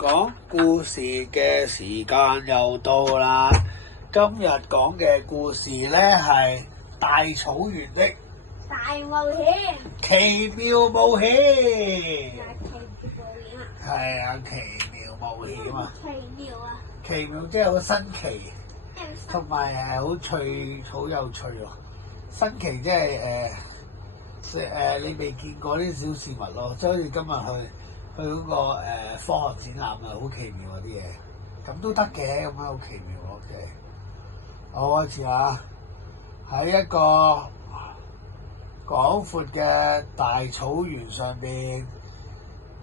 講故事嘅時間又到啦！今日講嘅故事呢係大草原的大冒險，奇妙冒險。係啊，奇妙冒險啊！奇妙啊！奇妙即係好新奇，同埋係好趣，好有趣喎。新奇即係你未見過啲小事物咯，即係好似今日去嗰個科學展覽啊，好奇妙嗰啲嘢，咁都得嘅，咁樣好奇妙咯，即係。我開始啊，喺一個廣闊嘅大草原上邊，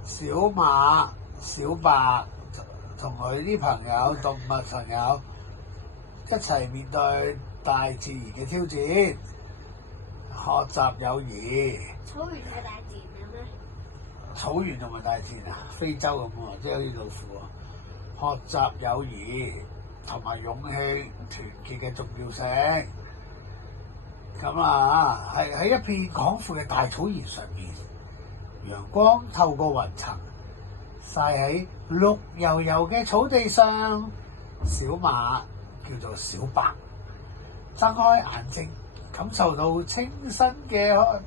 小馬、小白同佢啲朋友、動物朋友一齊面對大自然嘅挑戰，學習友誼。草原係大自然嘅咩？草原同埋大自然啊，非洲咁喎，即係好似老虎啊。學習友誼同埋勇氣、團結嘅重要性。咁啊，喺一片廣闊嘅大草原上面，陽光透過雲層曬喺綠油油嘅草地上。小馬叫做小白，睜開眼睛，感受到清新嘅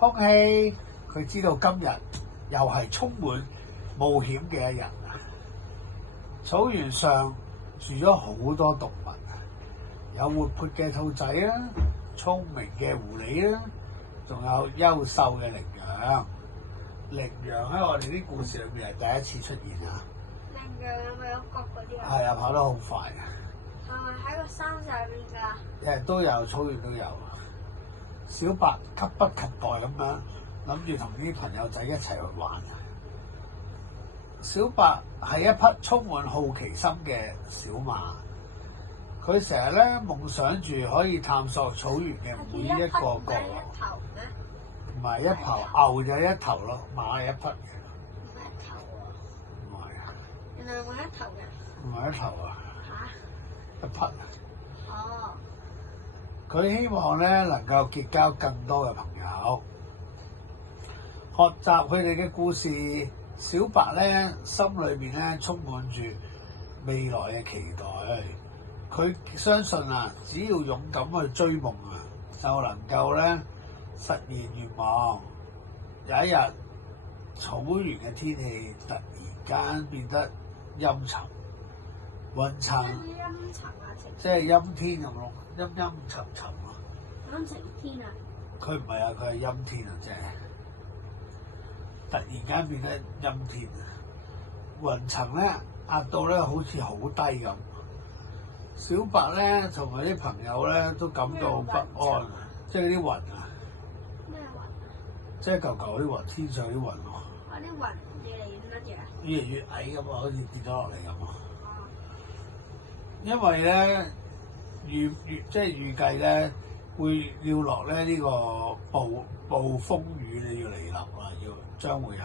空氣。佢知道今日又係充滿冒險嘅一日。草原上住咗好多動物，有活潑嘅兔仔啦，聰明嘅狐狸啦，仲有優秀嘅羚羊。羚羊喺我哋啲故事裏面係第一次出現啊！羚羊有冇有角嗰啲啊？係啊，跑得好快啊！係咪喺個山上面㗎？都有，草原都有。小白急不及待咁樣諗住同啲朋友仔一齊去玩。小白係一匹充滿好奇心嘅小馬，佢成日咧夢想住可以探索草原嘅每一個角落。唔係一頭，牛就一頭咯，馬係一匹嘅。唔係一頭喎。唔係啊。原來我一頭嘅。唔係一頭啊。嚇？一匹。哦。佢希望咧能夠結交更多嘅朋友，學習佢哋嘅故事。小白咧心裏邊咧充滿住未來嘅期待，佢相信啊，只要勇敢去追夢啊，就能夠咧實現願望。有一日，草原嘅天氣突然間變得陰沉，雲層陰沉啊！即係陰天咁咯，陰陰沉沉啊！陰晴天啊！佢唔係啊，佢係陰天啊，即係突然間變得陰天啊！雲層咧壓到咧好似好低咁。小白咧同埋啲朋友咧都感到不安啊！即係啲雲啊！咩雲啊？即係嚿嚿啲雲，天上啲雲喎。我啲雲越嚟越乜嘢啊？越嚟越矮咁啊，好似跌咗落嚟咁啊！哦。因為咧即係預計咧會要落咧呢個暴風雨你要嚟臨啊，將會有。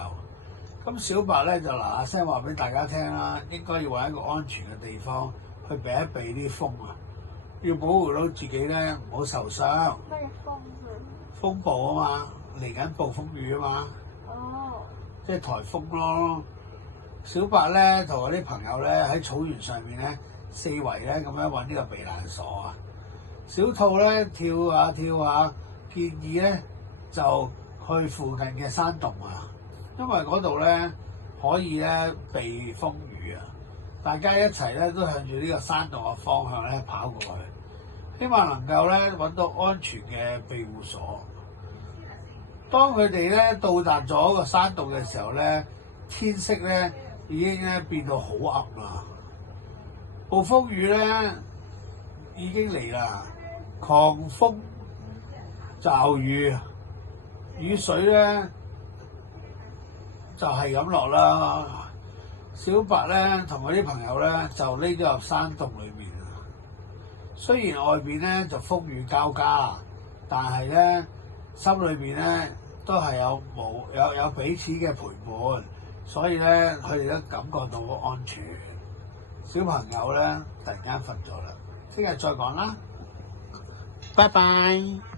咁小白咧就嗱嗱聲話俾大家聽啦，應該要揾一個安全嘅地方去避一避啲風啊，要保護到自己咧唔好受傷。乜嘢風啊？風暴啊嘛，嚟緊暴風雨啊嘛。哦。即係颱風咯。小白咧同我啲朋友咧喺草原上面咧四圍咧咁樣揾呢個避難所啊。小兔咧跳下跳下，建議咧就去附近嘅山洞啊，因為嗰度咧可以咧避風雨啊。大家一齊咧都向住呢個山洞嘅方向咧跑過去，希望能夠咧揾到安全嘅庇護所。當佢哋咧到達咗個山洞嘅時候咧，天色咧已經咧變到好暗啦，暴風雨咧已經嚟啦，狂風驟雨，雨水咧就係咁落啦。小白咧同佢啲朋友咧就匿咗入山洞裏面。雖然外邊咧就風雨交加，但係咧心裏邊咧都係有彼此嘅陪伴，所以咧佢哋都感覺到好安全。小朋友咧突然間瞓咗啦，聽日再講啦，拜拜。